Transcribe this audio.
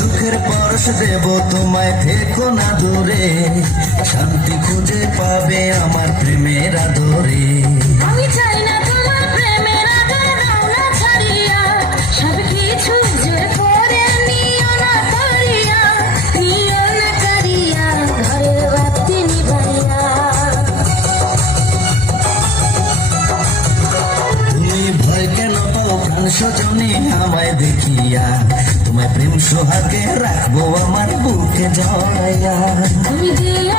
সুখের পরশ দেব তোমায়, থেকো না দূরে, শান্তি খুঁজে পাবে আমার প্রেমের আদরে। আমি চাই না তোমার প্রেমের আদর, দাও না ছাড়িয়া, সব কিছু জোর করে নিও না করিয়া, নিও না করিয়া, ঘরের বাতি নিভাইয়া। তুমি ভয় কেন পাও প্রাণ সজনী আমায় দেখিয়া, তোমায় প্রেম সোহাগে রাখবো আমার বুকে জড়াইয়া। তুমি দিও